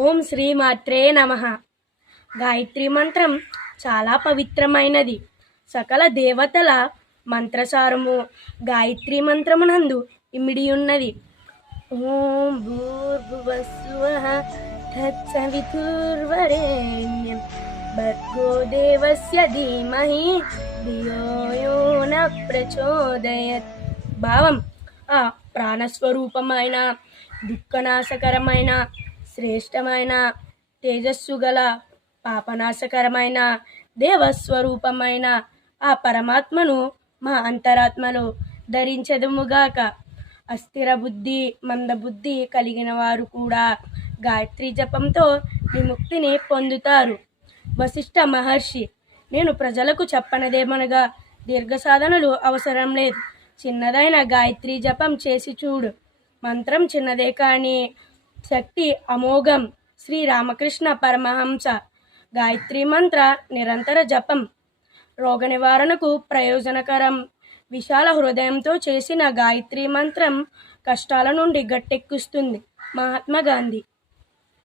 ఓం శ్రీ మాత్రే నమః. గాయత్రి మంత్రం చాలా పవిత్రమైనది. సకల దేవతల మంత్రసారము గాయత్రి మంత్రమునందు ఇమిడి ఉన్నది. ఓం భూర్భువస్సువః తత్సవితుర్వరేణ్యం భర్గో దేవస్య ధీమహి ధియో యో న ప్రచోదయత్. భావం: ఆ ప్రాణస్వరూపమైన, దుఃఖనాశకరమైన, శ్రేష్టమైన, తేజస్సు గల, పాపనాశకరమైన, దేవస్వరూపమైన ఆ పరమాత్మను మా అంతరాత్మలో ధరించదుముగాక. అస్థిర బుద్ధి, మందబుద్ధి కలిగిన వారు కూడా గాయత్రి జపంతో విముక్తిని పొందుతారు. వశిష్ఠ మహర్షి: నేను ప్రజలకు చెప్పనదేమనగా, దీర్ఘ సాధనలు అవసరం లేదు. చిన్నదైన గాయత్రి జపం చేసి చూడు. మంత్రం చిన్నదే కానీ శక్తి అమోఘం. శ్రీ రామకృష్ణ పరమహంస. గాయత్రి మంత్ర నిరంతర జపం రోగ నివారణకు ప్రయోజనకరం. విశాల హృదయంతో చేసిన గాయత్రి మంత్రం కష్టాల నుండి గట్టెక్కిస్తుంది. మహాత్మా గాంధీ.